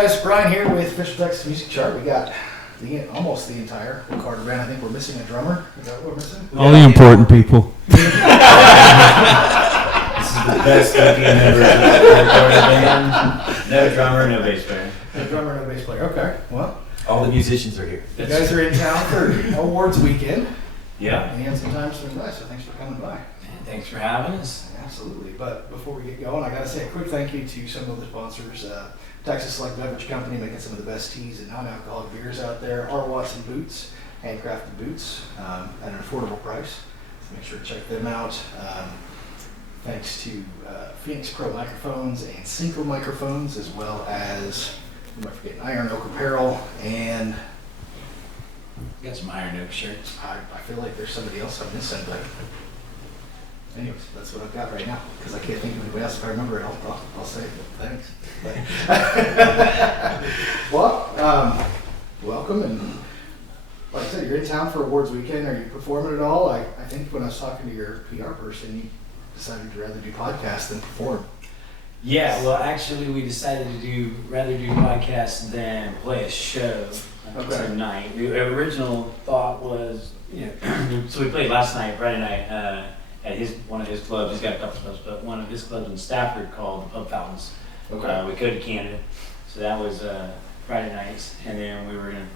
guys, Brian here with Fisher Texas Music Chart. We got almost the entire Carter band. I think we're missing a drummer. Is that what we're missing? All the important people. This is the best looking members of the Carter band. No drummer, no bass player. No drummer, no bass player. Okay, well. All the musicians are here. You guys are in town for awards weekend. Yeah. And you had some time to swing by, so thanks for coming by. Thanks for having us. Absolutely. But before we get going, I got to say a quick thank you to some of the sponsors. Texas Select Beverage Company, making some of the best teas and non-alcoholic beers out there. R. Watson Boots, handcrafted boots at an affordable price. So make sure to check them out. Thanks to Phoenix Pro Microphones and Synchro Microphones, as well as, who am I forgetting, Iron Oak Apparel, and Got some Iron Oak shirts. I feel like there's somebody else I'm missing, but anyways, that's what I've got right now, because I can't think of anybody else. If I remember it, I'll say it, but thanks. Well, welcome, and like I said, you're in town for awards weekend. Are you performing at all? I think when I was talking to your PR person, you decided to rather do podcasts than perform. Yeah, well, actually, we decided to rather do podcasts than play a show tonight. The original thought was, so we played last night, Friday night, at one of his clubs. He's got a couple clubs, but one of his clubs in Stafford called the Pub Fountains. Okay. We go to Canada, so that was Friday nights, and then we were gonna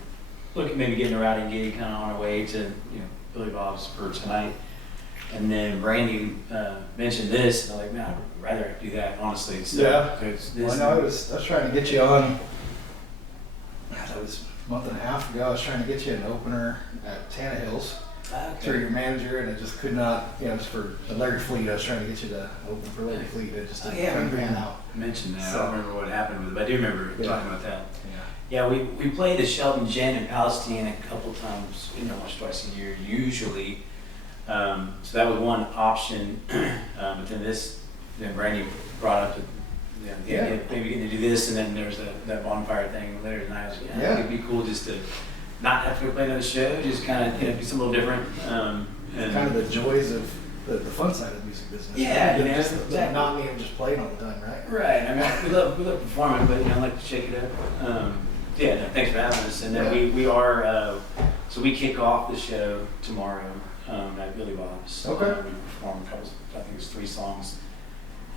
look at maybe getting a routing gig kind of on our way to Billy Bob's for tonight. And then Brandy mentioned this, and I'm like, man, I'd rather do that, honestly. So, Yeah. This, Well, I know I was trying to get you on. That was a month and a half ago. I was trying to get you an opener at Tannehill's through your manager, and I just could not. Just for Larry Fleet, I was trying to get you to open for Larry Fleet. It just didn't pan out. Mentioned that. So- I don't remember what happened with it, but I do remember talking about that. Yeah. Yeah, we played the Sheldon Gin in Palestine a couple times, once, twice a year, usually. So that was one option, but then Brandy brought up maybe getting to do this, and then there was that bonfire thing later tonight. I was like, it'd be cool just to not have to go play another show, just kind of do something a little different. And Kind of the joys of the fun side of the music business. Yeah, just exactly. not being just playing all the time, right? Right. I mean, we love performing, but I like to shake it up. Thanks for having us. And then we are so we kick off the show tomorrow at Billy Bob's. Okay. We perform a couple, I think it's 3 songs,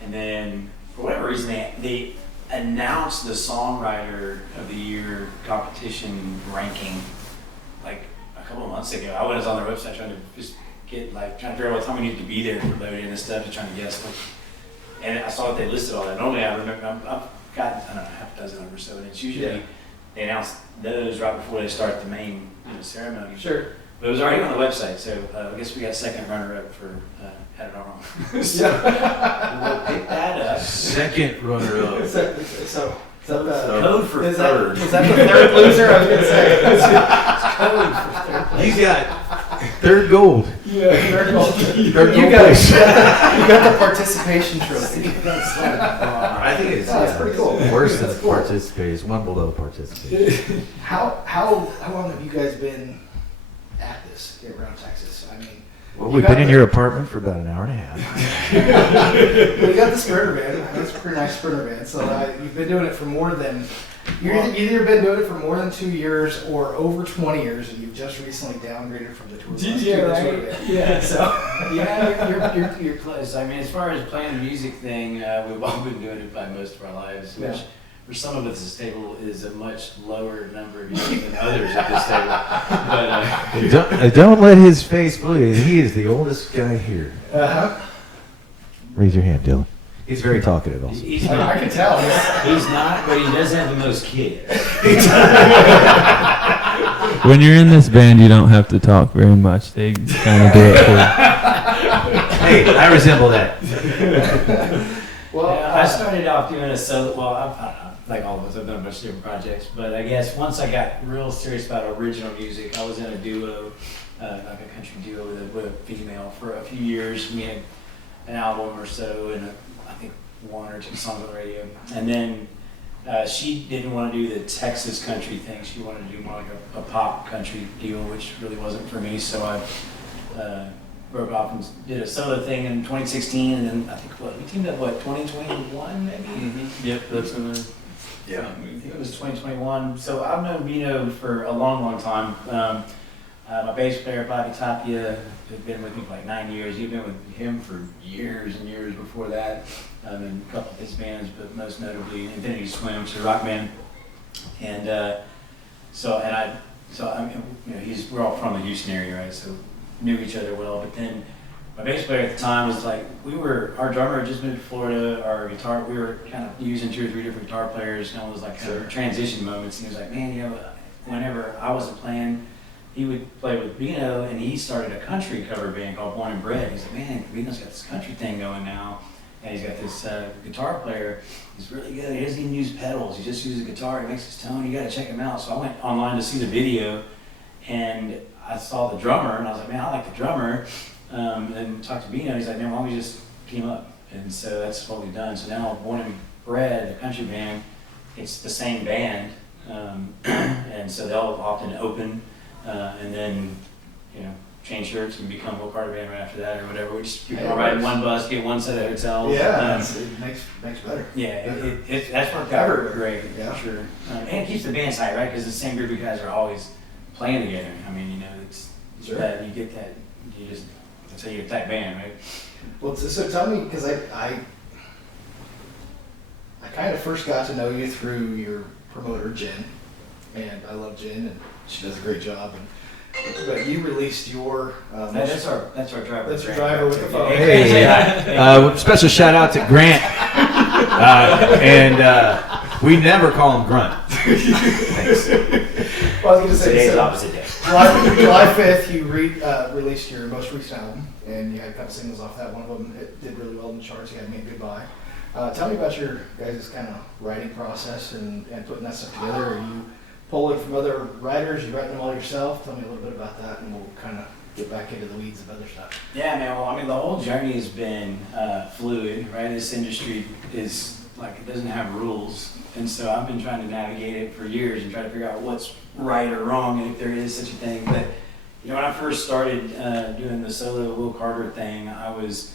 and then for whatever reason they announced the Songwriter of the Year competition ranking like a couple of months ago. I was on their website trying to just trying to figure out what time we needed to be there for loading and stuff, and trying to guess. And I saw that they listed all that. Normally I remember, I've got, I don't know, half a dozen or so, and it's usually, they announce those right before they start the main ceremony. Sure. But it was already on the website, so I guess we got second runner-up for, had it all wrong. We'll pick that up. Second runner-up. Code for third. Is that the third loser? I was going to say. Code for third. He's got third gold. Yeah, third gold. Third You gold got place. the participation trophy. I think it's That's pretty cool. worse That's than cool. participate. It's one below participate. How long have you guys been at this around Texas? I mean, Well, we've been in your apartment for about an hour and a half. we got the Sprinter van. That's a pretty nice Sprinter van. So you've been doing it for more than you've either been doing it for more than 2 years or over 20 years, and you've just recently downgraded from the tour bus to the tour van. Yeah. So Yeah, you're close. I mean, as far as playing the music thing, we've all been doing it by most of our lives, which for some of us at this table is a much lower number of years than others at this table. But Don't let his face fool you. He is the oldest guy here. Raise your hand, Dylan. He's very talkative also. he's not, I can tell. he's not, but he does have the most kids. When you're in this band, you don't have to talk very much. They kind of do it for you. Hey, I resemble that. Well, I started off doing a solo. Well, I don't know, like all of us, I've done a bunch of different projects. But I guess once I got real serious about original music, I was in a duo, like a country duo with a female for a few years. We had an album or so, and I think 1 or 2 songs on the radio. And then she didn't want to do the Texas country thing. She wanted to do more like a pop country deal, which really wasn't for me. So I broke off and did a solo thing in 2016, and then I think we teamed up 2021 maybe. Yep, that's when Yeah. I think it was 2021. So I've known Bino for a long, long time. My bass player, Bobby Tapia, had been with me for like 9 years. You've been with him for years and years before that. And a couple of his bands, but most notably Infinity Swim, which is a rock band. And I mean, you know, we're all from the Houston area, right? So knew each other well. But then my bass player at the time was like, our drummer had just moved to Florida. Our guitar, we were kind of using 2 or 3 different guitar players, and it was like kind of transition moments. And he was like, man, you know, whenever I wasn't playing, he would play with Bino, and he started a country cover band called Born and Bred. He's like, man, Bino's got this country thing going now, and he's got this guitar player. He's really good. He doesn't even use pedals. He just uses a guitar. He makes his tone. You got to check him out. So I went online to see the video, and I saw the drummer, and I was like, man, I like the drummer. And talked to Bino. He's like, man, why don't we just team up? And so that's what we've done. So now Born and Bred, the country band, it's the same band, and so they'll often open. And then, you know, change shirts and become a whole Carter band right after that or whatever. We just all ride one bus, get one set of hotels. Yeah, it makes better. Yeah, that's worked out great, yeah. for sure. And it keeps the band tight, right? Because the same group of guys are always playing together. I mean, you know, it's Sure. that you get that, that's how you get a tight band, right? Well, so tell me, because I kind of first got to know you through your promoter, Jen, and I love Jen, and she does a great job. But you released your That's our driver. That's your driver with the phone. Hey, special shout out to Grant. And we never call him Grunt. Thanks. Well, I was going to say, Today's so opposite day. July 5th, you released your most recent album, and you had a couple singles off that. One of them it did really well in the charts. You had Make Goodbye. Tell me about your guys' kind of writing process and putting that stuff together. Are you pulling from other writers? You writing them all yourself? Tell me a little bit about that, and we'll kind of get back into the weeds of other stuff. Yeah, man. Well, I mean, the whole journey has been fluid, right? This industry is like, it doesn't have rules. And so I've been trying to navigate it for years and try to figure out what's right or wrong, and if there is such a thing. But, you know, when I first started doing the solo Will Carter thing, I was,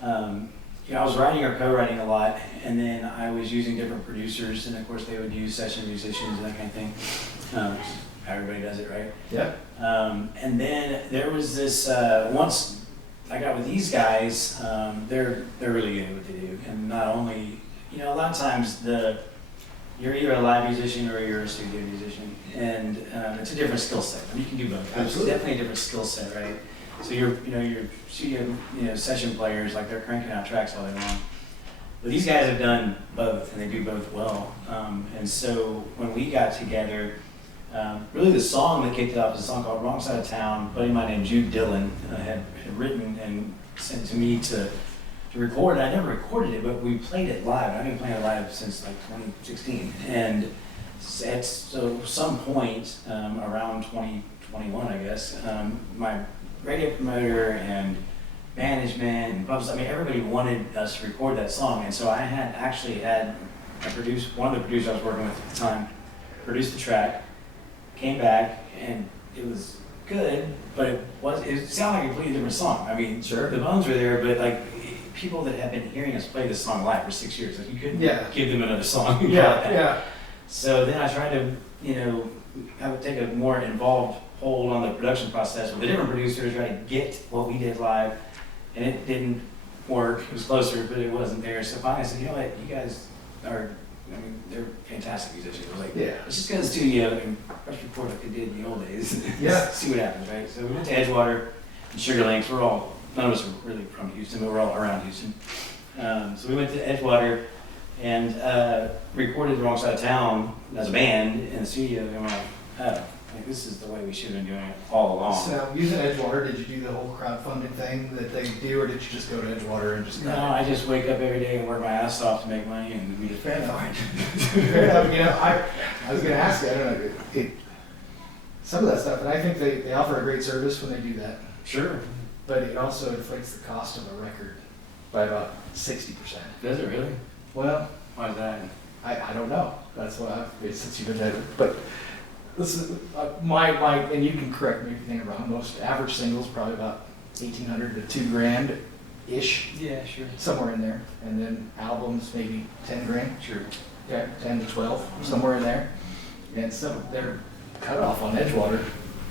I was writing or co-writing a lot, and then I was using different producers, and of course they would use session musicians and that kind of thing. Everybody does it, right? Yeah. And then there was this, once I got with these guys, they're really good at what they do. And not only, you know, a lot of times you're either a live musician or you're a studio musician. And it's a different skill set. I mean, you can do both. It's definitely a different skill set, right? So your studio, session players, like they're cranking out tracks all day long. But these guys have done both, and they do both well. And so when we got together, really the song that kicked it off is a song called Wrong Side of Town. A buddy of mine named Jude Dillon had written and sent to me to record. I never recorded it, but we played it live. I've been playing it live since like 2016. And at some point around 2021, I guess, my radio promoter and management and pubs, I mean, everybody wanted us to record that song. And so I had one of the producers I was working with at the time produced the track, came back, and it was good, but it sounded like a completely different song. I mean, Sure. The bones were there, but like people that have been hearing us play this song live for 6 years, like you couldn't give them another song. Yeah. So then I tried to, I would take a more involved hold on the production process with the different producers, try to get what we did live, and it didn't work. It was closer, but it wasn't there. So finally I said, you know what, you guys are, they're fantastic musicians. I was like, let's just go to the studio and press record like they did in the old days. Yeah. See what happens, right? So we went to Edgewater and Sugar Links. None of us are really from Houston, but we're all around Houston. So we went to Edgewater and recorded The Wrong Side of Town as a band in the studio, and we're like, this is the way we should have been doing it all along. So using Edgewater, did you do the whole crowdfunding thing that they do, or did you just go to Edgewater and just No, I just wake up every day and work my ass off to make money, and we just Fair enough. fine. Fair enough. I was going to ask you, I don't know, some of that stuff, and I think they offer a great service when they do that, Sure. but it also inflates the cost of a record by about 60%. Does it really? Well, Why is that? I don't know. That's what since you've been there, but this is my and you can correct me if you think I'm wrong. Most average singles probably about $1,800 to $2,000 ish, Yeah, sure. somewhere in there, and then albums maybe $10,000. Sure. okay, 10 to 12, somewhere in there. And so their cutoff on Edgewater,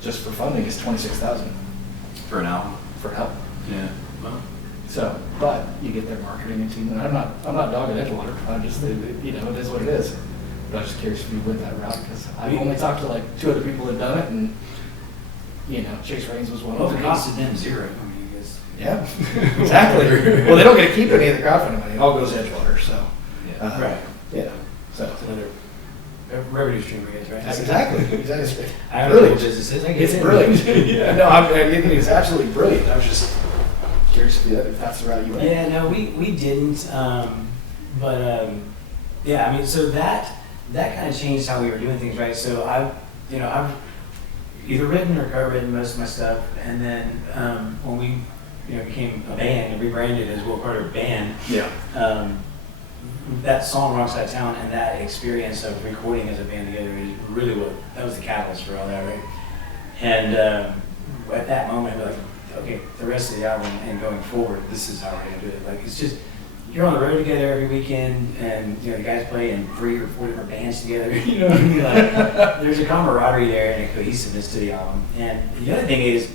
just for funding, is 26,000 For an album. for help. Yeah. Well, So, but you get their marketing team, and I'm not dogging Edgewater. I'm just, you know, it is what it is. But I was just curious if you went that route, because I've only talked to like 2 other people that have done it, and, you know, Chase Raines was one Well, of if it them. costed them zero, I mean, I guess. Yeah, exactly. Well, they don't get to keep any of the crowdfunding money. It all goes to Edgewater, so. Yeah. Right. Yeah, so. It's another revenue stream, I guess, right? That's exactly. I don't know Brilliant. what business is. I get It's it. brilliant. Yeah. No, I think it's absolutely brilliant. I was just curious if that's the route you went. Yeah, no, we didn't, yeah, I mean, so that kind of changed how we were doing things, right? So I've either written or co-written most of my stuff, and then when we, became a band and rebranded as Will Carter Band, Yeah. that song Wrong Side of Town and that experience of recording as a band together is really that was the catalyst for all that, right? And at that moment, we're like, okay, the rest of the album and going forward, this is how we're gonna do it. Like, it's just, you're on the road together every weekend, and the guys play in 3 or 4 different bands together. You know what I mean? Like, there's a camaraderie there and a cohesiveness to the album. And the other thing is,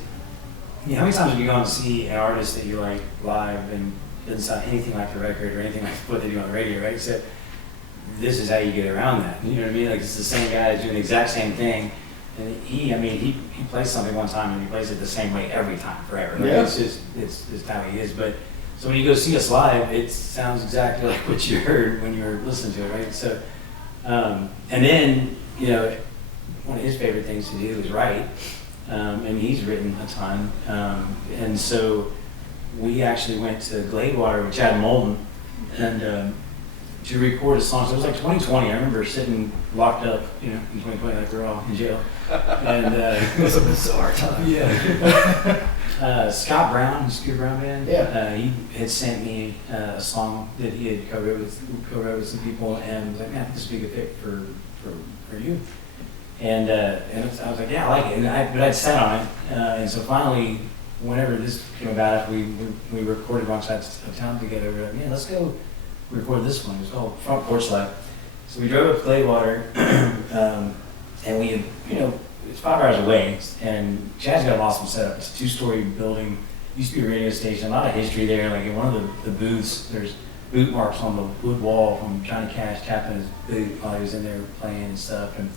how many times have you gone to see an artist that you like live and doesn't sound anything like the record or anything like what they do on the radio, right? So this is how you get around that. You know what I mean? Like, it's the same guy that's doing the exact same thing. And he plays something one time and he plays it the same way every time, forever. Right? Yeah. It's just how he is. But so when you go see us live, it sounds exactly like what you heard when you were listening to it, right? So, and then, one of his favorite things to do is write. And he's written a ton. And so we actually went to Gladewater with Chad Molden and to record a song. So it was like 2020. I remember sitting locked up, in 2020, like we're all in jail. And It was a bizarre time. yeah. Scott Brown, the Scooter Brown Band. Yeah. He had sent me a song that he had co-wrote with some people, and was like, man, this would be a good fit for you. And I was like, yeah, I like it. But I'd sat on it, and so finally, whenever this came about, we recorded Wrong Sides of Town together. We were like, yeah, let's go record this one. It was called Front Porch Life. So we drove up to Gladewater, and we had, it's 5 hours away, and Chad's got an awesome setup. It's a 2-story building. Used to be a radio station. A lot of history there. Like in one of the booths, there's boot marks on the wood wall from Johnny Cash tapping his boot while he was in there playing and stuff. And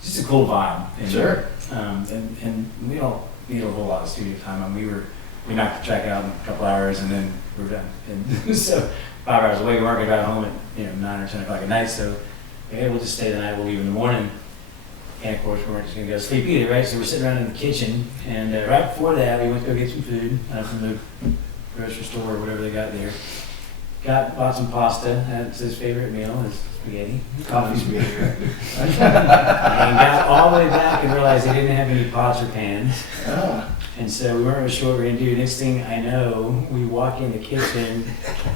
just a cool vibe. And, Sure. And we don't need a whole lot of studio time. I mean, we knocked the track out in a couple hours and then we were done. And so 5 hours away, we weren't gonna drive home at 9 or 10 o'clock at night. So hey, we'll just stay the night. We'll leave in the morning. And of course, we weren't just gonna go to sleep either, right? So we're sitting around in the kitchen, and right before that, we went to go get some food from the grocery store or whatever they got there. Bought some pasta. That's his favorite meal, is spaghetti. Coffee spaghetti, right? And got all the way back and realized they didn't have any pots or pans. Ah. And so we weren't sure what we were gonna do. Next thing I know, we walk in the kitchen.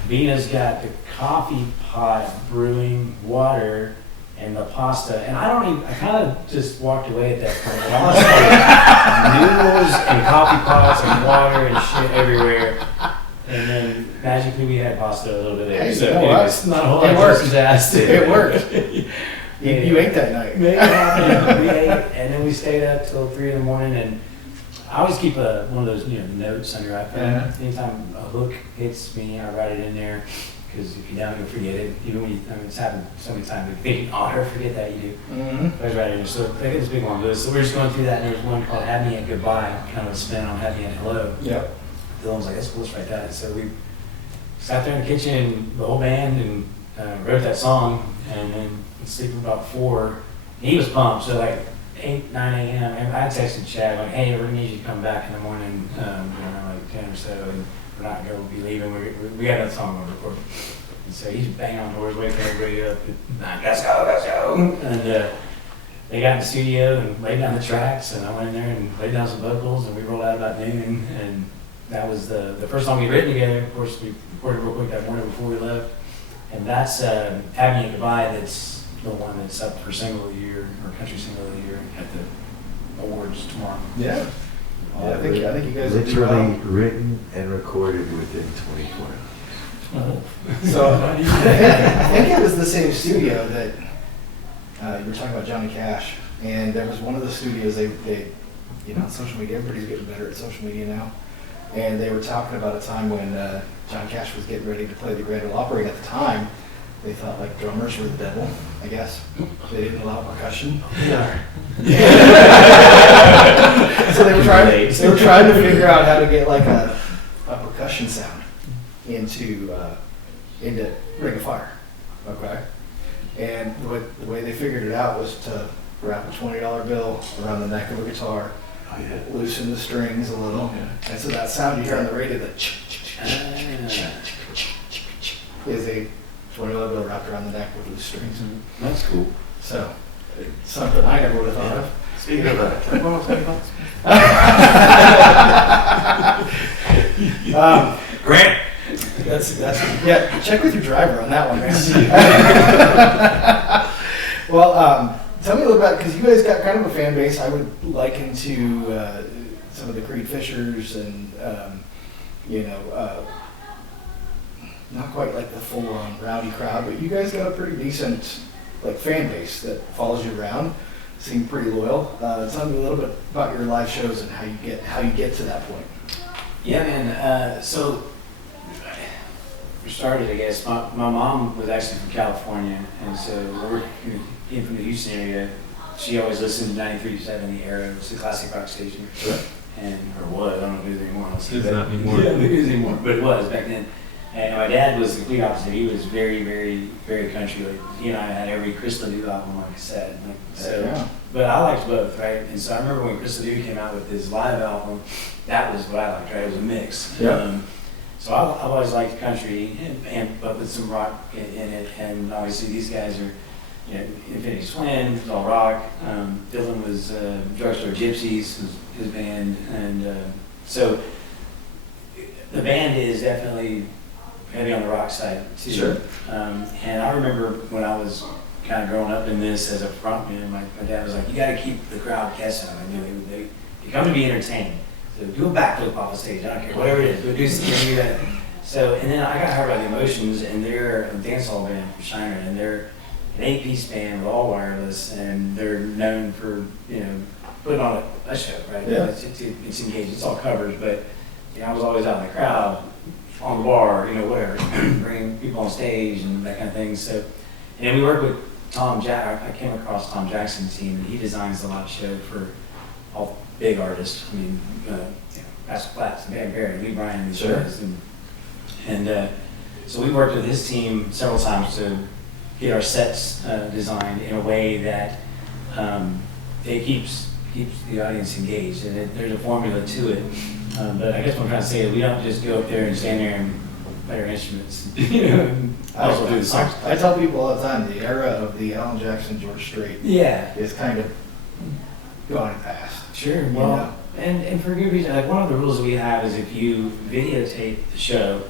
Vina's got the coffee pot brewing water and the pasta. And I kind of just walked away at that point. And I was like, noodles and coffee pots and water and shit everywhere. And then magically we had pasta a little bit later. Hey, So no, anyways, not a whole lot it of worked. disaster. It worked. You ate that night. Yeah, we ate, and then we stayed up till 3 in the morning. And I always keep one of those notes on your iPhone. Yeah. Anytime a hook hits me, I write it in there. Because if you don't, you'll forget it. Even when it's happened so many times. If you honor, forget that you do. Mm-hmm. I always write it in there. So I get this big one goes. So we're just going through that, and there's one called "Have Me at Goodbye," kind of a spin on "Have Me at Hello." Yep. Dylan was like, "That's cool, let's write that." So we sat there in the kitchen, the whole band, and wrote that song. And then we sleep about 4. He was pumped. So like 8, 9 a.m. And I texted Chad like, "Hey, we need you to come back in the morning, around like 10 or so, and we're not going to be leaving. We got that song on record." And so he's banging on doors, waking everybody up. Let's go. And they got in the studio and laid down the tracks, and I went in there and laid down some vocals, and we rolled out about noon. And that was the first song we'd written together. Of course, we recorded real quick that morning before we left. And that's "Have Me at Goodbye." That's the one that's up for Single of the Year or Country Single of the Year at the awards tomorrow. Yeah. Yeah, I think you guys literally written and recorded within 24 hours. So I think it was the same studio that you were talking about, Johnny Cash, and there was one of the studios they social media, everybody's getting better at social media now, and they were talking about a time when John Cash was getting ready to play the Grand Ole Opry, and at the time they thought like drummers were the devil, I guess. They didn't allow percussion. So they were trying to figure out how to get like a percussion sound into Ring of Fire. Okay? And the way they figured it out was to wrap a $20 bill around the neck of a guitar, loosen the strings a little, and so that sound you hear on the radio, the is a $20 bill wrapped around the neck with loose strings. That's cool. So, something I never would have thought of. Speaking of that, Grant. That's yeah. Check with your driver on that one, man. Well, tell me a little bit, because you guys got kind of a fan base. I would liken to some of the Creed Fishers, and not quite like the full-on rowdy crowd, but you guys got a pretty decent like fan base that follows you around. Seem pretty loyal. Tell me a little bit about your live shows and how you get to that point. Yeah, man. So we started, I guess. My mom was actually from California, and so we're in from the Houston area. She always listened to 93.7 The Era. It was a classic rock station. Sure. Or was. I don't know if it is anymore. It's not anymore. Yeah, it is anymore, but it was back then. And my dad was the complete opposite. He was very, very, very country. Like, he and I had every Chris LeDoux album on cassette. But I liked both, right? And so I remember when Chris LeDoux came out with his live album, that was what I liked, right? It was a mix. Yeah. So I've always liked country, but with some rock in it. And obviously these guys are, Infinity Twin, it's all rock. Dylan was Drugstore Gypsies, was his band. And so the band is definitely heavy on the rock side too. Sure. And I remember when I was kind of growing up in this as a frontman, my dad was like, "You got to keep the crowd guessing." They come to be entertained. So do a backflip off the stage. I don't care, whatever it is. Go do something that. So, and then I got hired by the Emotions, and they're a dancehall band from Shiner, and they're an 8-piece band with all wireless, and they're known for putting on a show, right? Yeah. It's engaged. It's all covers, but I was always out in the crowd, on the bar, whatever, bringing people on stage and that kind of thing. So, and then we worked with Tom Jack. I came across Tom Jackson's team, and he designs a lot of show for all big artists. I mean, Pascal Platts, Dan Barry, Lee Bryan, these guys. And so we worked with his team several times to get our sets designed in a way that it keeps the audience engaged, and there's a formula to it. But I guess what I'm trying to say is we don't just go up there and stand there and play our instruments. Also do the songs. I tell people all the time, the era of the Alan Jackson, George Strait is kind of gone past. Sure. Well, and for good reason. Like, one of the rules we have is if you videotape the show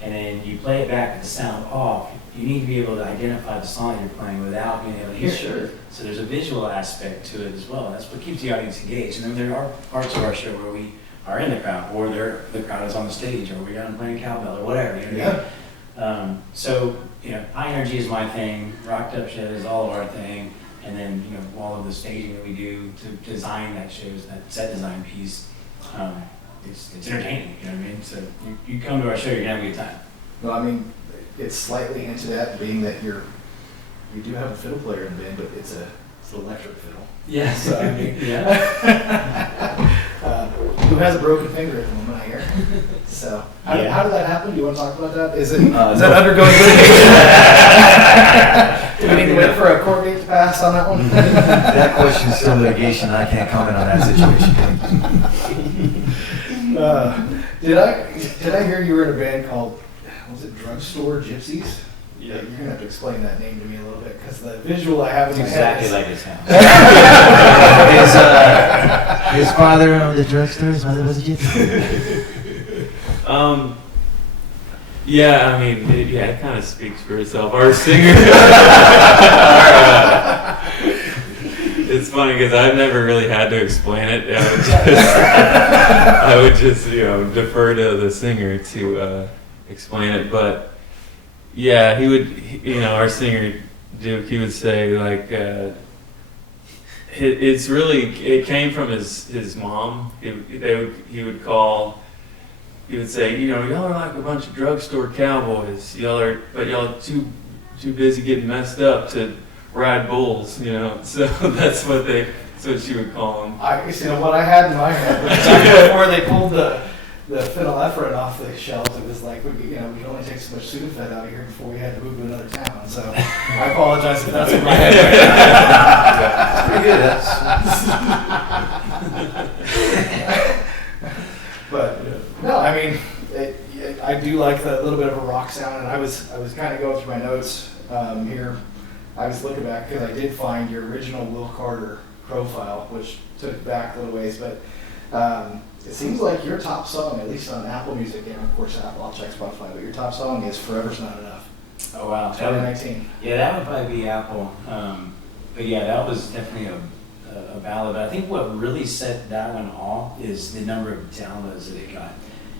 and then you play it back with the sound off, you need to be able to identify the song you're playing without being able to hear it. So there's a visual aspect to it as well. That's what keeps the audience engaged. And then there are parts of our show where we are in the crowd, or the crowd is on the stage, or we're down playing cowbell, or whatever. So high energy is my thing. Rocked up shit is all of our thing. And then all of the staging that we do to design that shows, that set design piece, it's entertaining. You know what I mean? So you come to our show, you're gonna have a good time. Well, I mean, it's slightly into that, being that you do have a fiddle player in the band, but it's an electric fiddle. Yeah. So I mean, who has a broken finger at the moment, I hear. So how did that happen? Do you want to talk about that? Is that undergoing litigation? Do we need to wait for a court date to pass on that one? That question is still litigation. I can't comment on that situation. Did I hear you were in a band called, was it Drugstore Gypsies? Yeah, you're gonna have to explain that name to me a little bit, because the visual I have in my head Exactly is like his house. His father owned a drugstore. His mother was a gypsy. Yeah, I mean, it kind of speaks for itself. Our singer. It's funny because I've never really had to explain it. I would just defer to the singer to explain it. But Yeah, he would. Our singer Duke. He would say like, it's really. It came from his mom. He would call. He would say, y'all are like a bunch of drugstore cowboys. Y'all too busy getting messed up to ride bulls. So that's what she would call him. What I had in my head was before they pulled the phenylephrine off the shelves, it was like, we could only take so much Sudafed out of here before we had to move to another town. So I apologize if that's in my head. That's pretty good. But no, I mean, I do like the little bit of a rock sound, and I was kind of going through my notes here. I was looking back because I did find your original Will Carter profile, which took it back a little ways, but it seems like your top song, at least on Apple Music, and of course Apple, I'll check Spotify, but your top song is Forever's Not Enough. Oh wow. 2019. Yeah, that would probably be Apple. But yeah, that was definitely a ballad. But I think what really set that one off is the number of downloads that it got.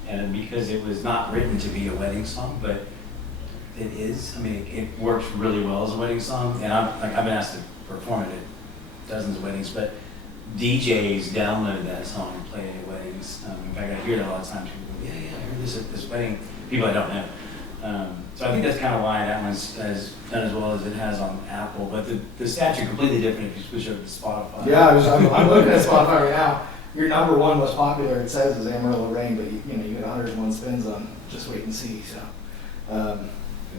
And because it was not written to be a wedding song, but it is. I mean, it works really well as a wedding song. And I've been asked to perform it at dozens of weddings, but DJs download that song and play it at weddings. In fact, I hear that all the time. People go, yeah, I heard this at this wedding. People I don't know. So I think that's kind of why that one's has done as well as it has on Apple. But the stats are completely different if you switch over to Spotify. Yeah, I'm looking at Spotify right now. Your number one most popular, it says, is Amarillo Rain, but you get 101 spins on Just Wait and See. So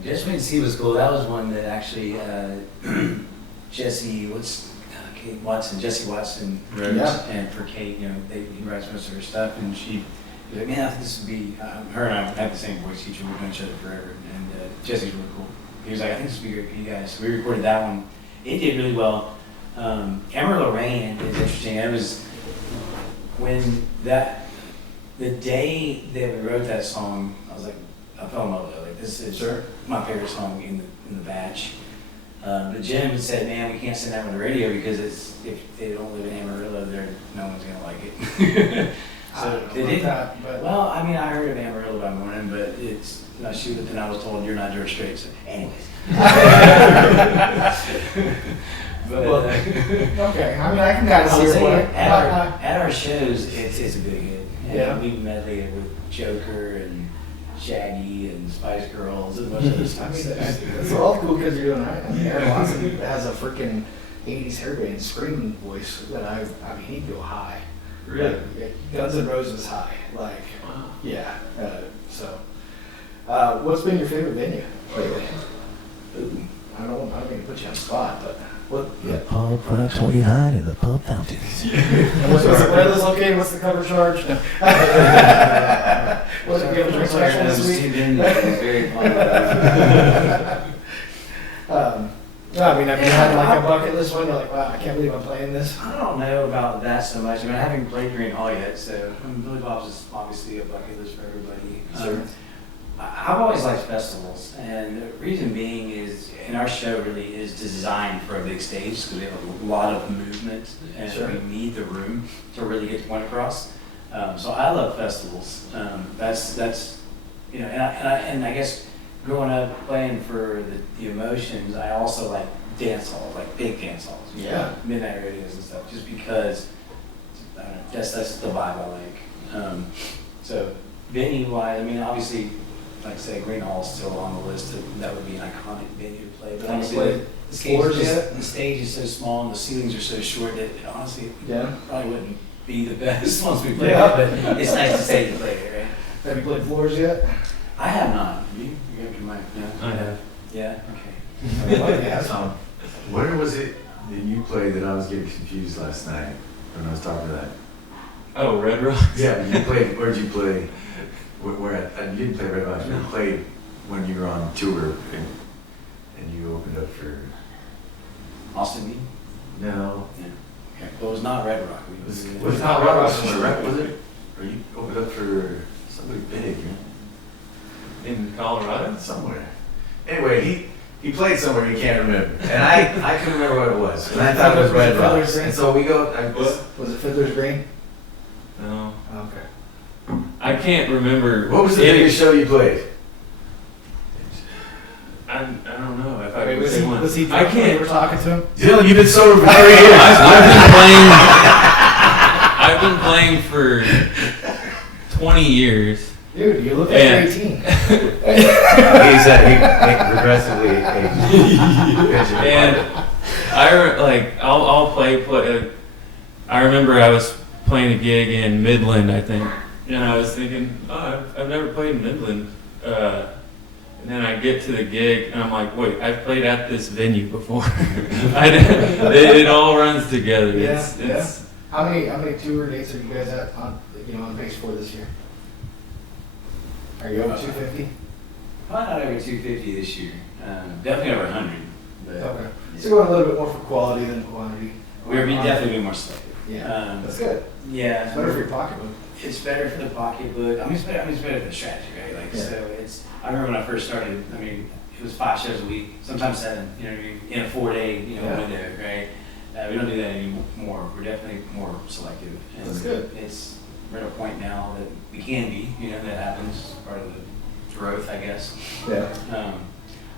Just Wait and See was cool. That was one that actually Jesse Watson wrote, Yeah. and for Kate, he writes most of her stuff, and she was like, man, I think this would be. Her and I had the same voice teacher. We've known each other forever, and Jesse's really cool. He was like, I think this would be great for you guys. So we recorded that one. It did really well. Amarillo Rain is interesting. It was when the day that we wrote that song, I was like, I fell in love with it. Like, this is my favorite song in the batch. But Jim said, man, we can't send that one to the radio because if they don't live in Amarillo, no one's going to like it. So they did that. But, well, I mean, I heard of Amarillo by morning, but it's not shoot it, and I was told you're not George Strait. So anyways. But, okay, I mean, I can kind of see it. At our shows, it's a big hit. And we medley it with Joker and Shaggy and Spice Girls and a bunch of other stuff. It's all cool because you're doing right. I mean, Aaron Watson has a freaking 80s hair band screaming voice that I mean, he'd go high. Really? Like, Guns N' Roses high. Like, yeah. What's been your favorite venue lately? I don't mean to put you on the spot, but what? Yeah, pub 529 and the pub fountains. Where are those located? What's the cover charge? No. What's the gift drink special this week? Very fun. No, I mean, have you had like a bucket list one? You're like, wow, I can't believe I'm playing this. I don't know about that so much. I mean, I haven't played Green Hall yet, so Billy Bob's is obviously a bucket list for everybody. Sure. I've always liked festivals, and the reason being is, and our show really is designed for a big stage because we have a lot of movement, and we need the room to really get the point across. So I love festivals. That's and I guess growing up playing for the Emotions, I also like dance halls, like big dance halls. Yeah. Midnight radios and stuff, just because I don't know, that's the vibe I like. So venue-wise, I mean, obviously, like I say, Green Hall's still on the list. That would be an iconic venue to play. But honestly, the stage is so small and the ceilings are so short that honestly, probably wouldn't be the best once we play it. But it's nice to say you played it, right? Have you played Floors yet? I have not. You have your mic. Yeah. I have. Yeah. Okay. Where was it that you played that I was getting confused last night when I was talking to that? Oh, Red Rocks? Yeah, you played, where'd you play? You didn't play Red Rocks, you played when you were on tour and you opened up for... Austin Mead? No. Yeah. Okay. Well, it was not Red Rock. Was it not Red Rocks, was it? Or you opened up for somebody big, right? In Colorado? Somewhere. Anyway, he played somewhere you can't remember. And I couldn't remember what it was. And I thought it was Red Rocks. And so we go... Was it Fiddler's Green? No. Okay. I can't remember. What was the biggest show you played? Was he I drunk when you can't. were talking to him? Dylan, you've been sober for 3 years. I've been playing for 20 years. Dude, you look like And- you're 18. He's progressively aging. And I'll play. I remember I was playing a gig in Midland, I think, and I was thinking, oh, I've never played in Midland. And then I get to the gig, and I'm like, wait, I've played at this venue before. It all runs together. It's How many tour dates are you guys at on pace for this year? Are you over 250? Probably not over 250 this year. Definitely over 100. But Okay. So going a little bit more for quality than quantity. we're definitely being more selective. Yeah. That's good. Yeah. It's better for your pocketbook. It's better for the pocketbook. It's better for the strategy, right? Like, Yeah. so I remember when I first started, it was 5 shows a week, sometimes 7, you're in a 4-day, Yeah. window, right? We don't do that anymore. We're definitely more selective. And That's good. we're at a point now that we can be, that happens, part of the growth, I guess. Yeah.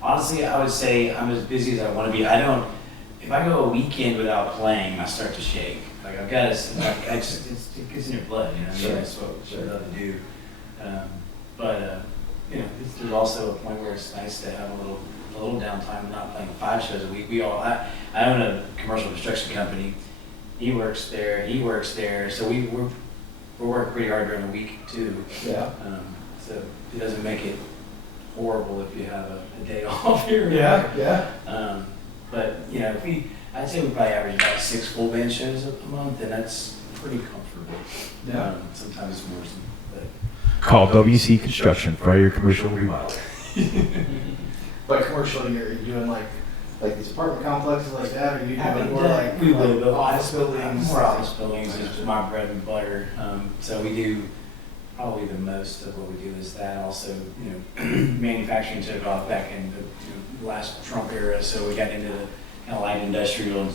Honestly, I would say I'm as busy as I want to be. If I go a weekend without playing, I start to shake. Like I've got to, it gets in your blood, Sure. That's what we love to do. There's also a point where it's nice to have a little downtime and not playing 5 shows a week. I own a commercial construction company. He works there, so we're working pretty hard during the week too. Yeah. So it doesn't make it horrible if you have a day off here. Yeah. But I'd say we probably average about 6 full band shows a month, and that's pretty comfortable. Yeah. Sometimes it's more, but Call WC Construction for your commercial remodel. But commercially, you're doing like these apartment complexes like that, or you doing more like we would, but office buildings? More office buildings is my bread and butter. So we do probably the most of what we do is that. Also, manufacturing took off back in the last Trump era, so we got into the kind of light industrial and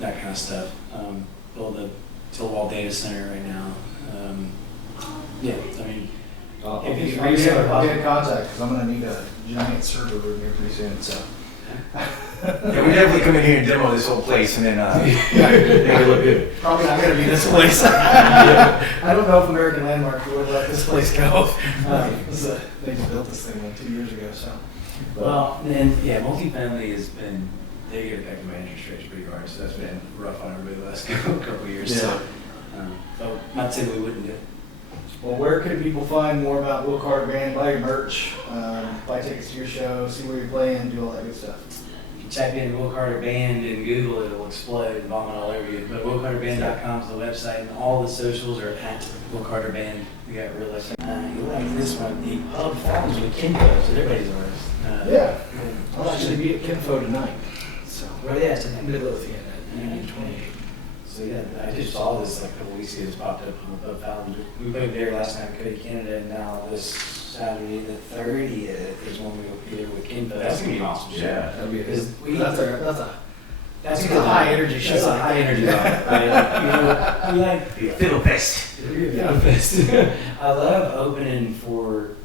that kind of stuff. Build a tilt-wall data center right now. If If you you get in contact, because I'm going to need a giant server room here pretty soon. So. Yeah, we definitely come in here and demo this whole place and then make it look good. Probably not going to be this place. I don't know if American Landmark would let this place go. They just built this thing like 2 years ago. So. Multifamily has been, they get affected by interest rates pretty hard, so that's been rough on everybody the last couple of years. Yeah. So not to say we wouldn't do it. Well, where can people find more about Will Carter Band, buy your merch, buy tickets to your show, see where you're playing, do all that good stuff? If you type in Will Carter Band in Google, it'll explode and vomit all over you. But willcarterband.com is the website, and all the socials are at Will Carter Band. We got real life. You like this one, the Pub Farms with Kinko, so everybody's ours. Yeah. I'll actually be at Kinfo tonight. So. Well, yeah, it's in the middle of the end, at Union 28. So yeah, I just saw this like a couple weeks ago, it's popped up on the Pub Farms. We played there last night in Cody, Canada, and now this Saturday the 30th is when we'll be there with Kinfo. That's gonna be an awesome show. Yeah. That'd be Because that's a high energy show. That's a high energy vibe, right? We like Fiddle fest. Fiddle Fest. I love opening for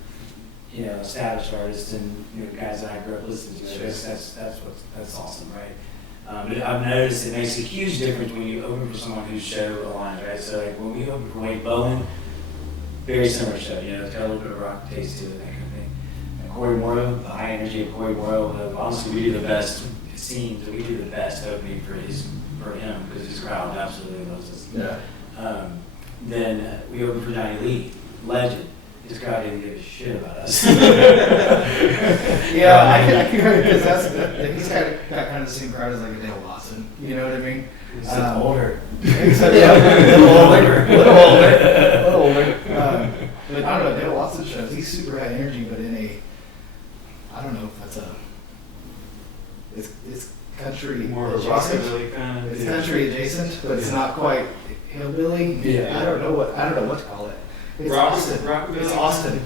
established artists and guys that I grew up listening to. That's awesome, right? But I've noticed it makes a huge difference when you open for someone whose show aligns, right? So like when we open for Wade Bowen, very similar show, it's got a little bit of rock taste to it, that kind of thing. And Corey Morrow, the high energy of Corey Morrow, honestly we do the best scenes, we do the best opening for him because his crowd absolutely loves us. Yeah. Then we opened for Johnny Lee, legend. His crowd didn't give a shit about us. Yeah, I can because he's got kind of the same crowd as like a Dale Watson. You know what I mean? He's older. Except, yeah, a little older. But I don't know, Dale Watson shows, he's super high energy, but in I don't know if that's it's country More of a adjacent. rockabilly kind of. It's country adjacent, but it's not quite hillbilly. Yeah. I don't know what to call it. It's Austin. Rockabilly. It's Austin.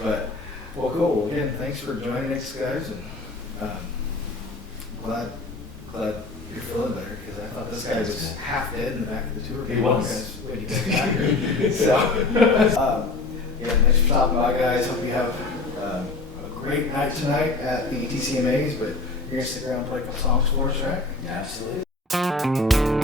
But well, cool. Well, again, thanks for joining us, guys, and glad you're feeling better because I thought this guy was half dead in the back of the tour. He was. When you guys got here. So, yeah, thanks for stopping by, guys. Hope you have great night tonight at the TCMAs, but you're gonna stick around and play a couple songs for us, right? Absolutely.